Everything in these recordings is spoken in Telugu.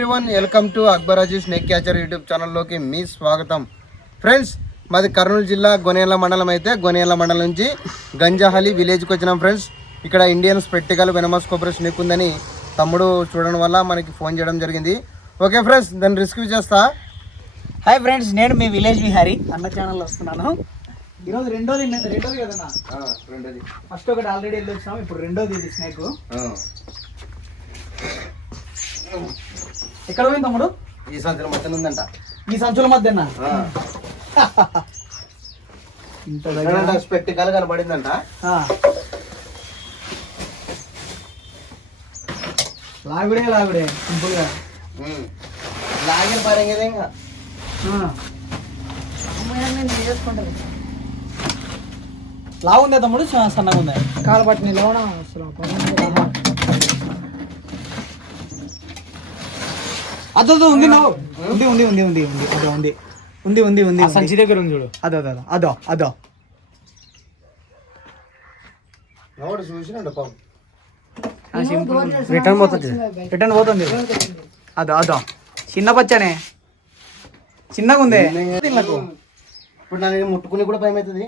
ఎవ్రీవన్ వెల్కమ్ టు అక్బరాజీ స్నేక్ క్యాచర్ యూట్యూబ్ ఛానల్లోకి మీ స్వాగతం. ఫ్రెండ్స్ మాది కర్నూలు జిల్లా గొనేల మండలం అయితే గొనేల మండలం నుంచి గంజాహలి విలేజ్కి వచ్చినాం ఫ్రెండ్స్ ఇక్కడ Indian spectacle venomous cobra snake ఉందని తమ్ముడు చూడడం వల్ల మనకి ఫోన్ చేయడం జరిగింది. ఓకే ఫ్రెండ్స్ దాన్ని రిస్క్ చేస్తా. హాయ్ ఫ్రెండ్స్ నేను మీ విలేజ్ విహారీ అన్న ఛానల్ వస్తున్నాను. ఈరోజు రెండోది రెండోది కదన్నా ఫస్ట్ ఒకటి ఆల్రెడీ వెళ్ళి వచ్చాం ఇప్పుడు రెండోది ఇది స్నేక్ ఎక్కడ పోయింది తమ్ముడు? ఈ సంవత్సరం మొత్తం ఉందంట. ఈ సంచుల మధ్యన? ఇంత దగ్గర? స్పెట్టికల్ కనబడిందంట ఆ. లాగుడే లాగుడే సింపుల్గా ఉమ్. లాగిన పరంగా ఇంకా? ఆ. లావుందా తమ్ముడు? సన్నగా ఉందా కాలు పట్టి నిలవన అదో అదో ఉంది ఉంది ఉంది ఉంది ఉంది ఉంది అదో ఉంది. ఉంది ఉంది ఉంది సంచి దగ్గర ఉంది చూడు. అదో అదో అదో అదో రిటర్న్ పోతుంది. రిటర్న్ పోతుంది. అదో అదో. చిన్న పచ్చనే. చిన్నగా ఉంది. ఇప్పుడు నన్ను ముట్టుకుని కూడా భయం అవుతుంది.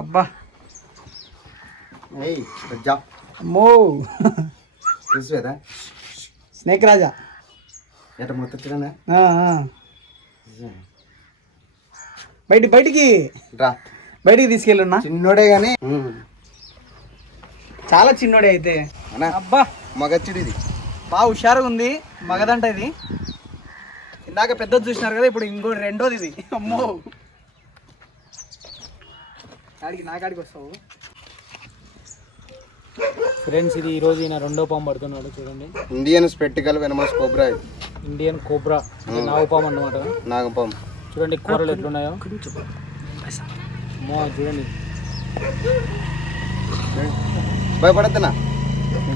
అబ్బా. అమ్మో. చూసేదా స్నేక్ రాజా ఎట మొత్తం. బయటి బయటికి. రా. బయటికి తీసుకెళ్ళున్నా? చిన్నోడే గాని. చాలా చిన్నోడే అయితే. అబ్బా. మగచ్చిడి ఇది. బాగా హుషారుగా ఉంది. మగదంట ఇది. ఇందాక పెద్దది చూసినారు కదా ఇప్పుడు ఇంకో రెండోది ఇది. అమ్మో. కాడికి నా కాడికి వస్తావు? ఫ్రెండ్స్ ఇది ఈ రోజు ఈయన రెండో పాము పడుతున్నాడు చూడండి. Indian spectacle venomous cobra Indian cobra ఇది నాగు పాము అన్నమాట. నాగపాం చూడండి కూరలు ఎట్లున్నాయో. అమ్మో, చూడండి. భయపడద్దునా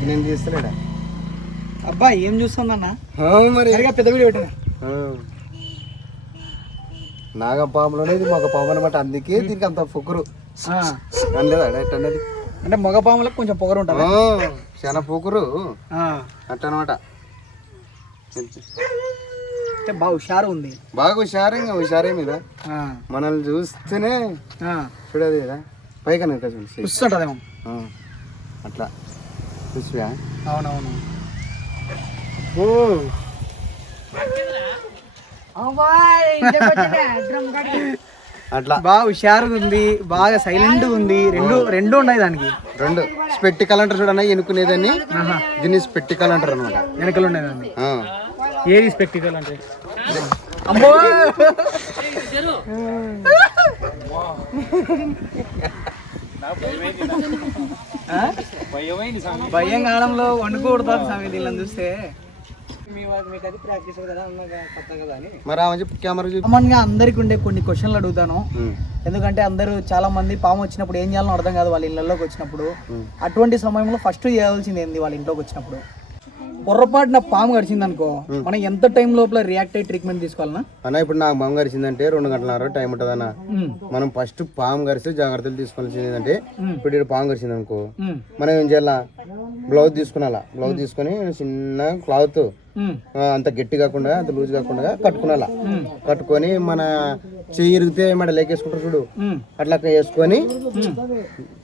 నేను తీస్తలేడా? అబ్బా ఏం చూస్తుందన్న? మరి. పెద్ద వీడియో పెట్టిన? నాగపాములోనే ఇది మగ పాము అనమాట అందుకే దీనికి అంత పొక్కురు అనలేదా? అనేది అంటే మగ పాములకు కొంచెం పొగరు ఉంటుంది. ఆ, చాలా పొక్కురు అట్ట అనమాట అంటే బాగా హుషారు ఉంది. బాగా హుషారంగా హుషారే మీద. ఆ, మనల్ని చూస్తేనే ఆ. చూడదు కదా. పైగా చూసి చూస్తుంటదేమో. ఆ, అట్లా. చూసివా? అవునవును. ఓ. అట్లా. బాగా హుషారుగా ఉంది బాగా సైలెంట్ ఉంది. రెండు రెండు ఉన్నాయి దానికి. రెండు. స్పెట్టికల్ అంటారు చూడన్నా ఎనుకునేదాన్ని. దీన్ని స్పెట్టికల్ అంటారు అనమాట వెనకలు ఉన్నాయి దానికి ఏది స్పెక్టికల్ అంటే అమ్మో! భయం కాలంలో వండుకూడదు స్వామి దీనిని చూస్తే. మరి ఆమె చెప్పు కెమెరా కామన్గా అందరికి ఉండే కొన్ని క్వశ్చన్లు అడుగుతాను. ఎందుకంటే అందరూ చాలా మంది పాము వచ్చినప్పుడు ఏం చేయాలో అర్థం కాదు వాళ్ళ ఇళ్ళలోకి వచ్చినప్పుడు. అటువంటి సమయంలో ఫస్ట్ చేయాల్సింది ఏంది వాళ్ళ ఇంట్లోకి వచ్చినప్పుడు? పొరపాటున పాము గడిచింది అనుకో మనం ఎంత టైం లోపల రియాక్ట్ అయ్యి ట్రీట్మెంట్ తీసుకోవాలన్నా? అన్న ఇప్పుడు నాకు పాము గరిచిందంటే రెండు గంటలన్నర టైం ఉంటుంది అన్న. మనం ఫస్ట్ పాము గరిస్తే జాగ్రత్తలు తీసుకోవాల్సింది ఏంటంటే. ఇప్పుడు ఇక్కడ పాము గరిచింది అనుకో మనం ఏం చేయాలా? బ్లౌజ్ తీసుకున్నాలా బ్లౌజ్ తీసుకొని చిన్న క్లాత్ అంత గట్టి కాకుండా అంత లూజ్ కాకుండా కట్టుకునాలా. కట్టుకొని మన చెయ్యి ఇరిగితే మన లేకేసుకుంటారు చూడు. అట్లా వేసుకొని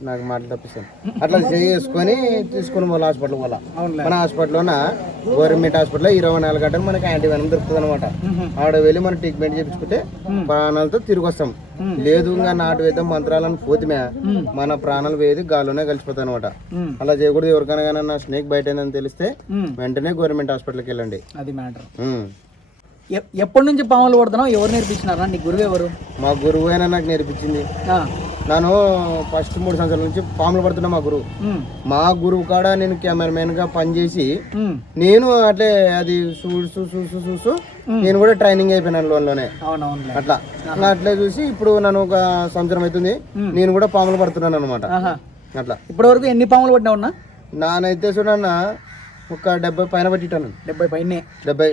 నాకు మాటలు తప్పిస్తాను. అట్లా చేసుకొని తీసుకొని పోవాలి హాస్పిటల్ పోలా. మన హాస్పిటల్లోన గవర్నమెంట్ హాస్పిటల్లో ఇరవై నాలుగు గంటలు మనకి యాంటీవెనం దొరుకుతుంది అనమాట ఆడ వెళ్ళి మనం ట్రీట్మెంట్ చేయించుకుంటే ప్రాణాలతో తిరిగి వస్తాం. లేదు ఇంకా నాటు వేద్దాం మంత్రాలను పోతిమే. మన ప్రాణాలు వేది గాల్లోనే కలిసిపోతాయి అనమాట అలా చేయకూడదు ఎవరికైనా కానీ నా స్నేక్ బయట అయిందని తెలిస్తే. వెంటనే గవర్నమెంట్ హాస్పిటల్కి వెళ్ళండి. అది మ్యాటర్. ఎప్పటి నుంచి పాములు పడుతున్నావు ఎవరు నేర్పించినారా? నీ గురువు ఎవరు? మా గురువు అయినా నాకు నేర్పించింది. ఆ, నేను ఫస్ట్ మూడు సంవత్సరాల నుంచి పాములు పడుతున్నా మా గురువు. మా గురువు కాడ నేను కెమెరామెన్గా పనిచేసి నేను అట్లే అది చూసు చూసు చూసు నేను కూడా ట్రైనింగ్ అయిపోయినాను లోన్లోనే. అట్లా. అట్లే చూసి ఇప్పుడు నన్ను ఒక సంవత్సరం అవుతుంది. నేను కూడా పాములు పడుతున్నాను అనమాట అట్లా. ఇప్పటి వరకు ఎన్ని పాములు పట్టినావున్నా నానైతే చూడన్న ఒక డెబ్బై పైన పట్టిటాను. డెబ్బై పైనే. డెబ్బై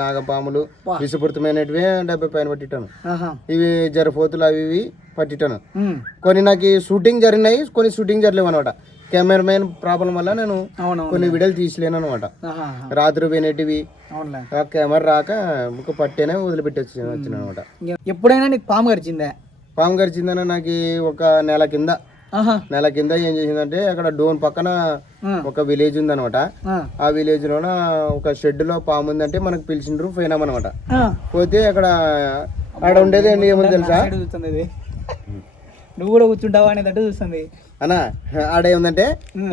నాగపాములు విసుపుర్తమైనటివి డెబ్బై పైన పట్టిటాను. ఆహా. ఇవి జరపోతులు అవి ఇవి పట్టిటాను. ఉమ్, కొన్ని నాకు షూటింగ్ జరిగినాయి కొన్ని షూటింగ్ జరలేవు అనమాట కెమెరామెన్ ప్రాబ్లం వల్ల నేను కొన్ని వీడియోలు తీసలేను అనమాట రాత్రి పోయినటివి కెమెరా రాక ఒక పట్టేనే వదిలిపెట్టి వచ్చి వచ్చిన అనమాట ఎప్పుడైనా నీకు పాము గరిచిందే పాము గరిచిందన్న నాకు ఒక నెల కింద. నెల కింద ఏం చేసిందంటే అక్కడ డోన్ పక్కన ఒక విలేజ్ ఉందన్నమాట. ఆ, ఆ విలేజ్ లోన ఒక షెడ్లో పాము ఉందంటే మనకు పిలిచిండ్రు పోయినామన్నమాట. ఆ. పోతే అక్కడ ఆడ ఉండేది ఏముంది తెలుసా? నువ్వు కూడా కూర్చుంటావా అనేటట్టు చూస్తుంది. అన్నా ఆడ ఏముందంటే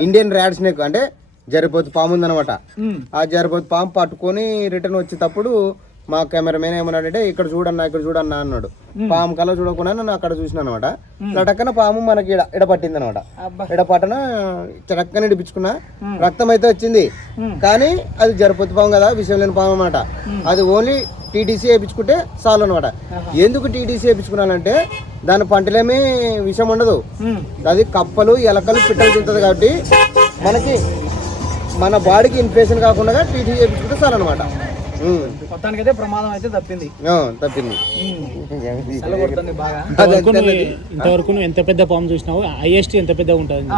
ఇండియన్ ర్యాడ్ స్నేక్ అంటే జరిపోతు పాము ఉందన్నమాట ఉమ్, ఆ జరిపోతు పాము పట్టుకొని రిటర్న్ వచ్చేటప్పుడు మా కెమెరామెన్ ఏమన్నాడంటే ఇక్కడ చూడన్నా ఇక్కడ చూడన్నా అన్నాడు. పాము కల్లా చూడకుండా నన్ను అక్కడ చూసిన అనమాట చటక్కన పాము మనకి ఇడ ఇడ పట్టింది అనమాట ఇడ పట్టన చటక్కన ఇడిపించుకున్నా. రక్తం అయితే వచ్చింది. కానీ అది జరపొత్తు పాము కదా విషయం లేని పాము అనమాట అది ఓన్లీ టీటీసీ వేయించుకుంటే చాలు అనమాట ఎందుకు టీటీసీ వేయించుకున్నానంటే దాని పంటలేమీ విషం ఉండదు. అది కప్పలు ఎలకలు పిట్టలు తింటుంది కాబట్టి మనకి మన బాడీకి ఇన్ఫెక్షన్ కాకుండా టీటీ చేయించుకుంటే చాలు అనమాట మొత్తానికైతే ప్రమాదం అయితే తప్పింది. తప్పింది. ఇంతవరకు నువ్వు ఎంత పెద్ద పాము చూసినావు హైయెస్ట్ ఎంత పెద్దగా ఉంటుంది?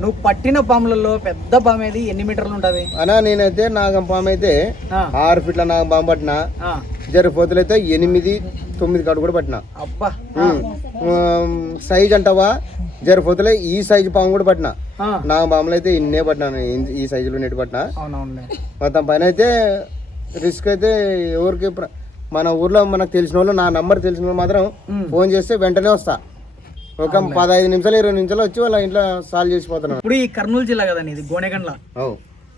నువ్వు పట్టిన పాములలో పెద్ద పాము ఏది? ఎన్ని మీటర్లు ఉంటది? అనా నేనైతే నాగం పాము అయితే ఆరు ఫీట్ల నాగం పాము పట్టిన ఆ, జరిపోతులు అయితే ఎనిమిది తొమ్మిది కాడు కూడా పట్టిన. అబ్బా. సైజ్ అంటావా? జరిపోతులే ఈ సైజు పాము కూడా పట్టిన. నాగం పాములు అయితే ఇన్నే పట్టినాను ఇన్- ఈ సైజులో నెట్టి పట్టిన. మొత్తం పైన అయితే రిస్క్ అయితే ఎవరికి మన ఊర్లో మనకు తెలిసిన వాళ్ళు నా నంబర్ తెలిసిన వాళ్ళు మాత్రం. ఫోన్ చేస్తే వెంటనే వస్తా. ఒక పదహైదు నిమిషాలు ఇరవై నిమిషాలు వచ్చి వాళ్ళ ఇంట్లో సాల్వ్ చేసిపోతున్నాను. ఇప్పుడు ఈ కర్నూలు జిల్లా కదండి ఇది గోనెగండ్ల.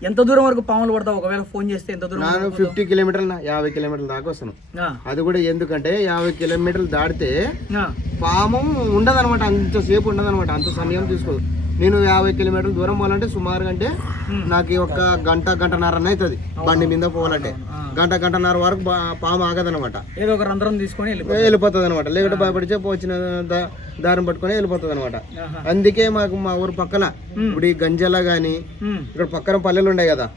ఎంత దూరం వరకు పాములు పడతావు? ఒకవేళ ఫోన్ చేస్తే ఎంత దూరం నేను ఫిఫ్టీ కిలోమీటర్లు యాభై కిలోమీటర్ల దాకా వస్తాను. అది కూడా ఎందుకంటే యాభై కిలోమీటర్లు దాటితే పాము ఉండదన్నమాట అంతసేపు ఉండదన్నమాట అంత సమయం తీసుకోదు. నేను యాభై కిలోమీటర్ల దూరం పోవాలంటే సుమారుగా అంటే నాకు ఒక గంట గంటన్నర అవుతుంది బండి మీద పోవాలంటే. గంట గంటన్నర వరకు పాము ఆగదన్నమాట. ఏదో ఒక రంధ్రం తీసుకొని వెళ్ళిపో వెళ్ళిపోతుంది అనమాట లేకుంటే భయపడితే వచ్చిన దా- దారిని పట్టుకొని వెళ్ళిపోతుంది అనమాట. అందుకే మాకు మా ఊరు పక్కన ఇప్పుడు ఈ గంజల గాని ఇక్కడ పక్కన పల్లెలు ఉన్నాయి కదా.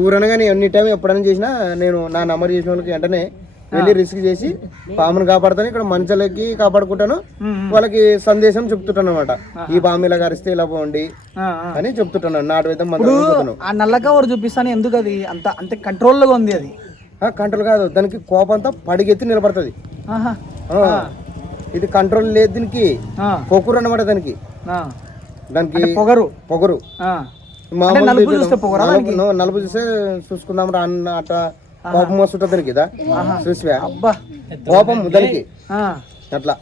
ఊరన కానీ ఎన్ని టైం ఎప్పుడైనా చేసినా నేను నా నంబర్ చేసిన వాళ్ళకి వెంటనే వెళ్ళి రిస్క్ చేసి పామును కాపాడుతాను ఇక్కడ మనుషులకి కాపాడుకుంటాను. వాళ్ళకి సందేశం చెప్తుంటాను అనమాట ఈ పాము ఇలా కరిస్తే ఇలా పోండి. అని చెప్తుంటాను. నాటు మందులు ఆ నల్ల కవర్ చూపిస్తాను ఎందుకు అది? అంత అంతే కంట్రోల్లో ఉంది అది. కంట్రోల్ కాదు. దానికి కోపంతో పడిగెత్తి నిలబడుతుంది. ఇది కంట్రోల్ లేదు దీనికి. ఆ, పొక్కురు అనమాట దానికి. దానికి పొగరు. పొగరు. చూస్తే నలుపు చూస్తే చూసుకుందాం రా అన్న అట్లా. కోపం వస్తుంటుంది దానికి కదా చూసివా? అబ్బా. కోపం ఆ, అట్లా.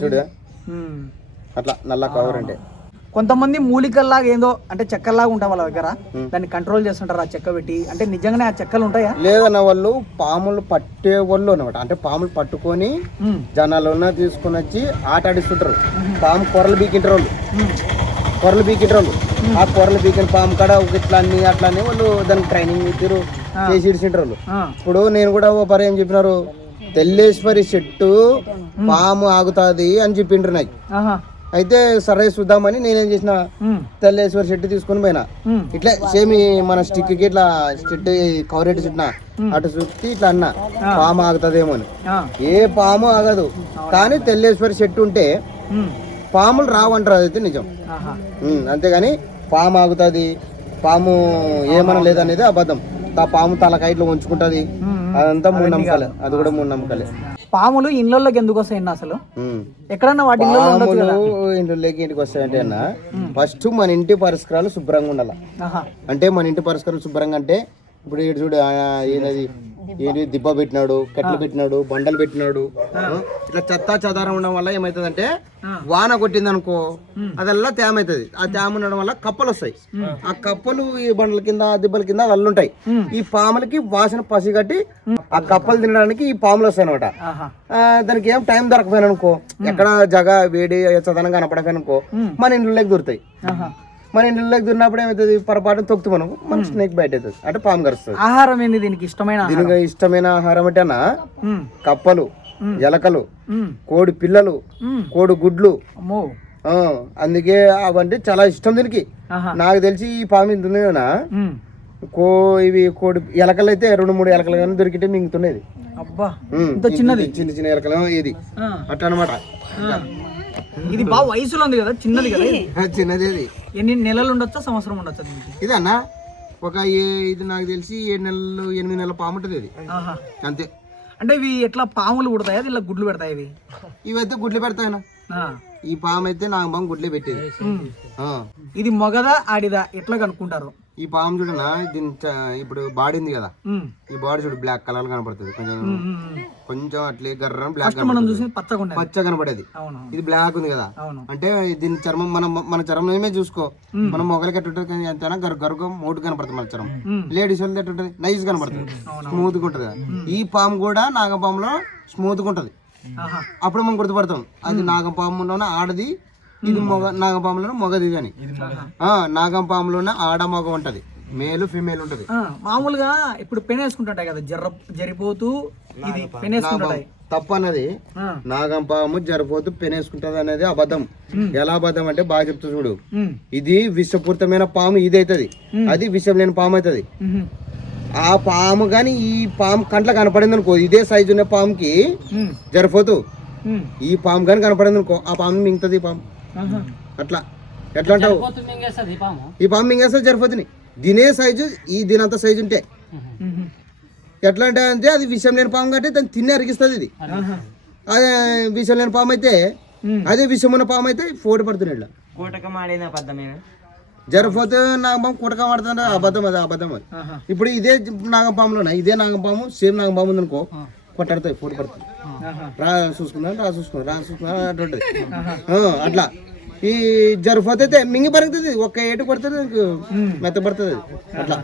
చూడు. అట్లా నల్ల కవర్ అంటే. కొంతమంది మూలికల్లాగా ఏందో అంటే చెక్కల్లాగా ఉంటాయి వాళ్ళ దగ్గర. దాన్ని కంట్రోల్ చేస్తుంటారు ఆ చెక్క పెట్టి. అంటే నిజంగానే ఆ చెక్కలు ఉంటాయా? లేదన్న వాళ్ళు పాములు పట్టే వాళ్ళు అనమాట అంటే పాములు పట్టుకొని జనాలు తీసుకొని వచ్చి ఆట ఆడిస్తుంటారు. పాము కొరలు బీకింటారు వాళ్ళు. కొరలు బీకింటారు వాళ్ళు. ఆ కొరలు బీకిన పాము కాడ ఇట్లా అన్ని అట్లా అని వాళ్ళు దానికి ట్రైనింగ్ ఇచ్చారు. చేసి వాళ్ళు ఆ, ఇప్పుడు నేను కూడా ఓ పరి ఏం చెప్పినారు? తెల్లేశ్వరి చెట్టు పాము ఆగుతాది అని చెప్పిండ్రు నాకు అయితే సరే చూద్దామని నేనేం చేసిన? తెల్లేశ్వరి చెట్టు తీసుకొని పోయినా. ఇట్లా సేమ్ మన స్టిక్కి ఇట్లా స్టిక్ కవరేట్ చుట్టిన అటు చుట్టి ఇట్లా అన్నా. పాము ఆగుతుందేమో అని. ఏ పాము ఆగదు. కానీ తెల్లేశ్వరి చెట్టు ఉంటే పాములు రావంటారు అదైతే నిజం. అంతేగాని పాము ఆగుతుంది పాము ఏమన్నా లేదనేది అబద్ధం. ఆ పాము తలకాయ ఇట్లా ఉంచుకుంటది అదంతా మూడు నమ్మకాలే. అది కూడా మూడు నమ్మకాలే. పాములు ఇళ్ళల్లోకి ఎందుకు వస్తాయి అన్న అసలు. ఎక్కడన్నా వాటి పాములు ఇంటిలోకి ఇంటికి వస్తాయంటే అన్న ఫస్ట్ మన ఇంటి పరిసరాలు శుభ్రంగా ఉండాలి. అంటే మన ఇంటి పరిసరాలు శుభ్రంగా అంటే ఇప్పుడు ఇటు చూడు ఆ, ఏంటది ఏంటి దిబ్బ పెట్టినాడు కట్టెలు పెట్టినాడు బండలు పెట్టినాడు. ఇట్లా చెత్త చెదారం ఉండడం వల్ల ఏమవుతుందంటే వాన కొట్టింది అనుకో అదల్లా తేమ అవుతుంది ఆ తేమ ఉండడం వల్ల కప్పలు వస్తాయి. ఆ కప్పలు ఈ బండల కింద దిబ్బల కింద అల్లుంటాయి. ఈ పాములకి వాసన పసిగట్టి ఆ కప్పలు తినడానికి ఈ పాములు వస్తాయి అనమాట దానికి ఏం టైం దొరకపోయాను అనుకో ఎక్కడ జగ వేడి చదనం కనపడకపోయాను అనుకో మన ఇంట్లోకి దొరుకుతాయి. మన ఇంట్లోకి దూరినప్పుడు ఏమవుతుంది పొరపాటు తొక్కు మనం. మన స్నేక్ బయట అవుతుంది అంటే పాము కరుస్తుంది. ఆహారం ఏంది దీనికి? ఇష్టమైన? దీనికి ఇష్టమైన ఆహారం అంటే అన్న ఉమ్, కప్పలు ఎలకలు కోడి పిల్లలు కోడి గుడ్లు. అందుకే అవంటే చాలా ఇష్టం దీనికి. నాకు తెలిసి ఈ పాము ఇంత ఉంది కదా ఉమ్, కో ఇవి కోడి ఎలకలు అయితే రెండు మూడు ఎలకలు కానీ దొరికితే ఇంత చిన్నది? చిన్న చిన్న ఎలకలు ఇది. ఆ, అట్లా అనమాట ఇది బాగా వయసులో ఉంది కదా చిన్నది కదా ఇది. చిన్నది ఇది ఎన్ని నెలలు ఉండొచ్చా సంవత్సరం ఉండొచ్చా దీనికి? ఇదన్నా ఒక ఏ- ఇది నాకు తెలిసి ఏడు నెలలు ఎనిమిది నెలల పాము ఉంటుంది ఇది అంతే. అంటే ఇవి ఎట్లా పాములు పుడతాయా ఇలా గుడ్లు పెడతాయి ఇవి? ఇవైతే గుడ్లు పెడతాయన. ఈ పాము అయితే నాకు పాము గుడ్లే పెట్టేది. ఇది మొగదా ఆడిదా ఎట్లా కనుక్కుంటారు? ఈ పాము చూడనా? దీని ఇప్పుడు బాడీ ఉంది కదా. ఈ బాడీ చూడు బ్లాక్ కలర్ కనపడుతుంది. కొంచెం. కొంచెం అట్లే గర్రం బ్లాక్ పచ్చ కనపడేది. ఇది బ్లాక్ ఉంది కదా. అంటే దీని చర్మం మనం మన చర్మమే చూసుకో. మనం మొగలకి ఎట్టుంటుంది కానీ అంతేనా గరు గరుగం మోటు కనపడుతుంది మన చర్మం. లేడీస్ వాళ్ళది ఎట్టుంటుంది నైస్ కనపడుతుంది. స్మూత్గా ఉంటది. ఈ పాము కూడా నాగపాములో స్మూత్గా ఉంటది. అప్పుడు మనం గుర్తుపడతాం. అది నాగపాములోనే ఆడది ఇది మొగ నాగపాములోనే మొగది ఇది అని. ఆ, నాగపాములోనే ఆడ మొగ ఉంటది. మేలు ఫీమేల్ ఉంటది. మామూలుగా ఇప్పుడు పెన్ వేసుకుంటుంటాయి కదా జర్ర జరిపోతూ ఇది పెన్ వేసుకుంటుంటాయి. తప్పు అన్నది. నాగపాము జరిపోతూ పెనేసుకుంటది అనేది అబద్ధం. ఎలా అబద్ధం అంటే బాగా చెప్తూ చూడు. ఇది విషపూరితమైన పాము ఇది అవుతుంది అది విషం లేని పాము అవుతుంది. ఆ పాము కానీ ఈ పాము కంట్ల కనపడింది అనుకో ఇదే సైజు ఉన్న పాముకి. జరిపోతూ. ఈ పాము కానీ కనపడింది అనుకో ఆ పాము మింగుతుంది ఈ పాము. అట్లా. ఎట్లా అంటావు ఈ పాము? మింగేస్తే జరిపోతుంది దీనే సైజు ఈ దీనంత సైజు ఉంటే. ఎట్లా అంటే అంటే అది విషం లేని పాము కాబట్టి దాన్ని తిని అరిగిస్తుంది ఇది. ఆహా. అదే విషం లేని పాము అయితే. అదే విషం ఉన్న పాము అయితే ఫోటు పడుతుంది ఇట్లా. జరిపోతే నాగపాము కుటక పడుతుంది అబద్ధం అది అబద్ధం అది. ఇప్పుడు ఇదే నాగపాములోనా? ఇదే నాగపాము సేమ్ నాగపాము ఉంది అనుకో కొట్టాడుతాయి ఫోటో పడుతుంది. రా చూసుకున్నాను రా చూసుకున్నాను రా చూసుకున్నాను అట్లా అట్లా. ఈ జరిపోతే అయితే మింగి పరుగుతుంది ఒక్క ఏటు పడుతుంది నీకు మెత్త పడుతుంది. అది. అట్లా.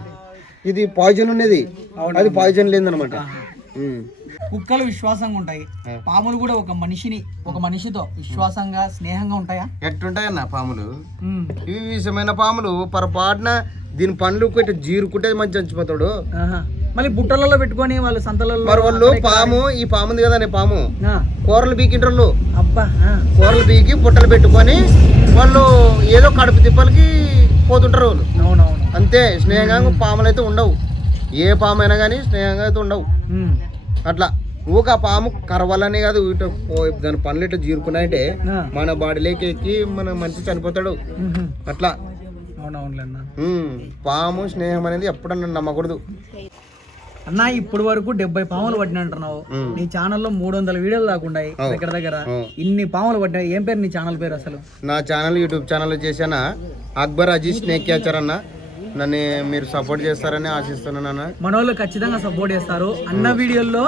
ఇది పాయిజన్ ఉన్నది. అది పాయిజన్ లేదనమాట. కుక్కలు విశ్వాసంగా ఉంటాయి. పాములు కూడా ఒక మనిషిని ఒక మనిషితో విశ్వాసంగా స్నేహంగా ఉంటాయా? ఎట్టుంటాయన్న పాములు. ఇవి విషమైన పాములు పొరపాటున దీని పండ్లు కొట్టి జీరుకుంటే మంచి చచ్చిపోతాడు. ఆహా. మళ్ళీ బుట్టలలో పెట్టుకొని వాళ్ళు సంతలలో మరి వాళ్ళు పాము ఈ పాము ఉంది కదా పాము. ఆ. కూరలు బీకింటారు అబ్బా. కూరలు బీకి బుట్టలు పెట్టుకొని వాళ్ళు ఏదో కడుపు తిప్పలకి పోతుంటారు వాళ్ళు. అంతే స్నేహంగా పాములు అయితే ఉండవు. ఏ పాము అయినా కానీ స్నేహంగా అయితే ఉండవు. అట్లా ఊక పాము కరవాలనే కాదు ఇటు దాని పనులు ఇట్లా జీరుకున్నాయంటే. మన బాడీలోకి ఎక్కి మన మనిషి చనిపోతాడు. అట్లా. పాము స్నేహం అనేది ఎప్పుడన్నా నమ్మకూడదు. అన్న ఇప్పుడు వరకు డెబ్బై పాములు పట్టినంటున్నావు. నీ ఛానల్లో మూడు వందల వీడియోలు దాకుండాయి దగ్గర దగ్గర. ఇన్ని పాములు పట్టినాయి. ఏం పేరు నీ ఛానల్ పేరు అసలు? నా ఛానల్ యూట్యూబ్ ఛానల్ చేశాన? అక్బర్ అజీజ్ స్నేక్ క్యాచర్ అన్న. నన్ను మీరు సపోర్ట్ చేస్తారని ఆశిస్తున్నాను అన్న మనోళ్ళు ఖచ్చితంగా సపోర్ట్ చేస్తారు. అన్న వీడియోల్లో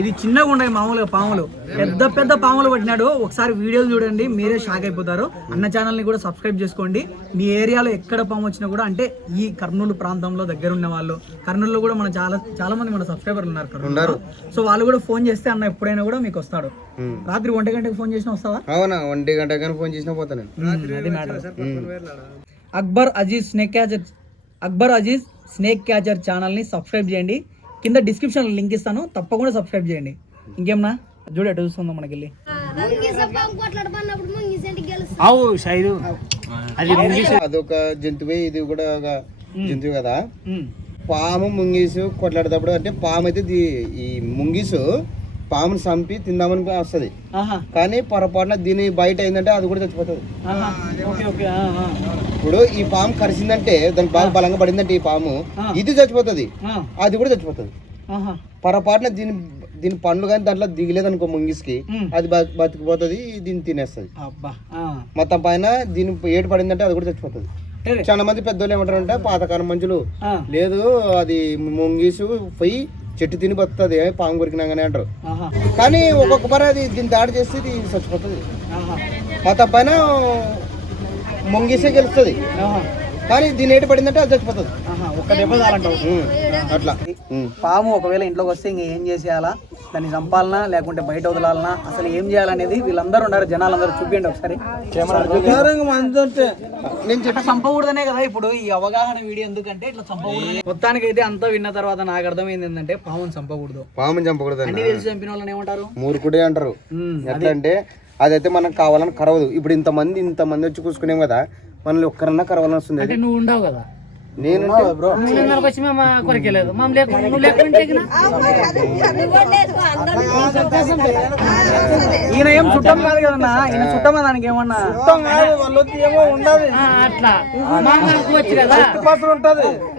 ఇది చిన్నగా ఉన్నాయి మామూలుగా పాములు. పెద్ద పెద్ద పాములు పట్టినాడు. ఒకసారి వీడియోలు చూడండి మీరే షాక్ అయిపోతారు. అన్న ఛానల్ని కూడా సబ్స్క్రైబ్ చేసుకోండి. మీ ఏరియాలో ఎక్కడ పాము వచ్చినా కూడా అంటే ఈ కర్నూలు ప్రాంతంలో దగ్గర ఉన్న వాళ్ళు కర్నూలులో కూడా మన చాలా చాలా మంది మన సబ్స్క్రైబర్లు ఉన్నారు కర్నూలులో. సో వాళ్ళు కూడా ఫోన్ చేస్తే అన్న ఎప్పుడైనా కూడా మీకు వస్తాడు. రాత్రి ఒంటి గంటకి ఫోన్ చేసినా వస్తావా? అవునా? ఒంటి గంట ఫోన్ చేసినా పోతాను Akbar Aziz snake catcher Akbar Aziz snake catcher ఛానల్ని సబ్స్క్రైబ్ చేయండి. కింద డిస్క్రిప్షన్ లింక్ ఇస్తాను. తప్పకుండా సబ్స్క్రైబ్ చేయండి. ఇంకేమన్నా? చూడ ఎటు చూస్తుందాం మనకెళ్ళి అవు సైదు అది అదొక జంతువే ఇది కూడా ఒక జంతువు కదా. పాము ముంగీసు కొట్లాడేటప్పుడు అంటే పాము అయితే ఈ ముంగీసు పాముని చంపి తిందామని వస్తుంది. ఆహా. కానీ పొరపాటున దీని బయట అయిందంటే అది కూడా చచ్చిపోతుంది. ఆహా. Okay okay. ఆ, ఆ, ఇప్పుడు ఈ పాము కరిసిందంటే దానికి బాగా బలంగా పడిందంటే ఈ పాము. ఇది చచ్చిపోతుంది. అది కూడా చచ్చిపోతుంది. పొరపాటున దీని దీని పండ్లు కానీ దాంట్లో దిగలేదనుకో ముంగిస్కి ఉమ్. అది బతికిపోతుంది దీన్ని తినేస్తుంది. మొత్తం పైన దీని ఏటు పడిందంటే అది కూడా చచ్చిపోతుంది. చాలా మంది పెద్దోళ్ళు ఏమంటారంటే పాతకాలం మంచులు లేదు అది ముంగీసు పోయి చెట్టు తిని బతుతుంది పాము కొరికినాగానే అంటారు. కానీ ఒక్కొక్క పని అది దీన్ని దాడి చేస్తే ఇది చచ్చిపోతుంది. మొత్తం పైన ముంగీసే గెలుస్తుంది. కానీ దీని ఏటు పడిందంటే అది చచ్చిపోతుంది. ఒక్క దెబ్బ అట్లా. పాము ఒకవేళ ఇంట్లోకి వస్తే ఇంక ఏం చేసేయాలా? దాన్ని చంపాలనా లేకుంటే బయట వదలాలనా? అసలు ఏం చేయాలనేది వీళ్ళందరూ ఉన్నారు జనాలందరూ చూపించండి ఒకసారి. నేను చెప్పి చంపకూడదనే కదా ఇప్పుడు ఈ అవగాహన వీడియో ఎందుకంటే ఇట్లా చంపకూడదు మొత్తానికి అయితే అంతా విన్న తర్వాత నాకు అర్థమైంది ఏంటంటే పాముని చంపకూడదు. పాముని చంపకూడదండి. అన్ని తెలిసి చంపిన వాళ్ళని ఏమంటారు? మూర్ఖుడే అంటారు. ఎట్లా అంటే అదైతే మనకు కావాలని కరవదు. ఇప్పుడు ఇంతమంది ఇంతమంది వచ్చి కూసుకునేం కదా మనల్ని ఒక్కరన్నా కరవాలని వస్తుంది అంటే నువ్వు ఉండవు కదా? నేను బ్రో? మూడున్నరకు వచ్చి మేము కొరికెలేదు మేము లేకుండా నువ్వు లేకుంటే గిన ఈయన ఏం చుట్టం కాదు కదన్నా ఈయన చుట్టమా దానికి ఏమన్నా? ఆ, అట్లా. వైర్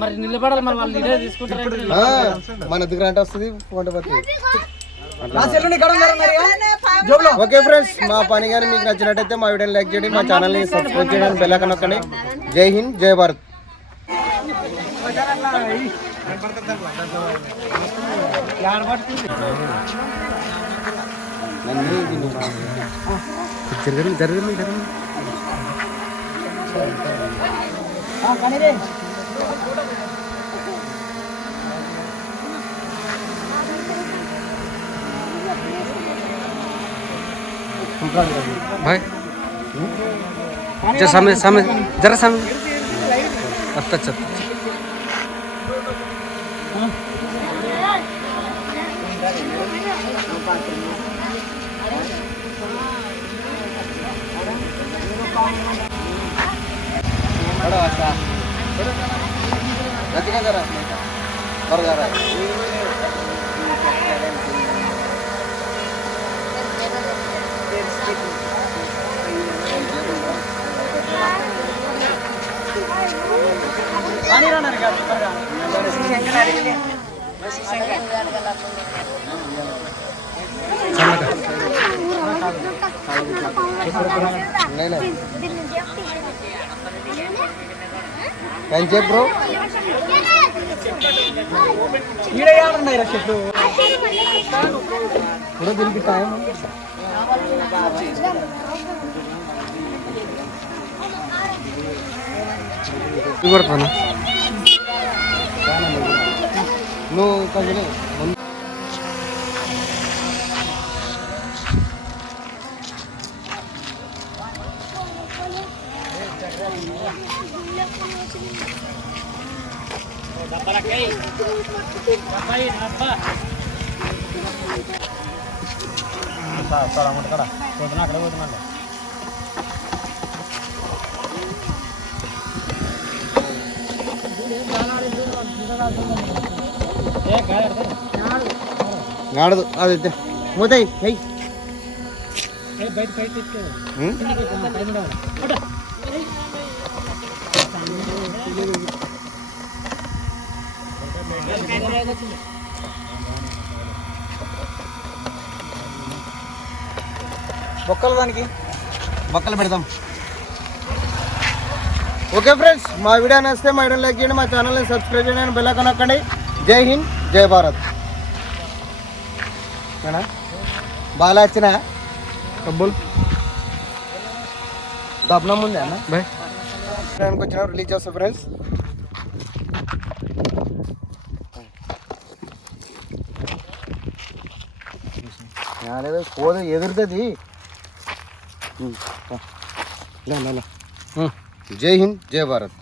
మరి నిలబడాలి మరి వాళ్ళు ఇదే తీసుకుంటారు మన దగ్గర అంటే వస్తుంది ఫోటో ఓకే ఫ్రెండ్స్ మా పని కానీ మీకు నచ్చినట్టయితే మా వీడియోని లైక్ చేయండి మా ఛానల్ని సబ్స్క్రైబ్ చేయడానికి బెల్ ఐకాన్ నొక్కండి. జై హింద్ జై భారత్. भाई। जरा सामने सामने जरा सामने। अच्छा अच्छा। త్వరగా రా. కానీ రా నాకు కాదు, ఈడయాడున్నాయి చెట్లు కూడా తిరిగి టైం నువ్వు ఈడ ఏడున్నాయి రా చెట్లు ఇప్పుడు దీనికి టైం కొడతాను నువ్వు కొంచెం ముందు నాడదు అది అయితే మూతాయి హై బయట బయట బొక్కలు దానికి. బక్కలు పెడదాం. ఓకే ఫ్రెండ్స్ మా వీడియో నచ్చితే మా వీడియో లైక్ చేయండి మా ఛానల్ని సబ్స్క్రైబ్ చేయండి బెల్ ఐకాన్ నొక్కండి. జై హింద్ జై భారత్? బాగా వచ్చిన? డబ్బులు దప్పనం ఉంది అన్న? भाई వచ్చిన రిలీజ్ చేస్తా ఫ్రెండ్స్. పోదు ఎదురుతుంది జై హింద్ జై భారత్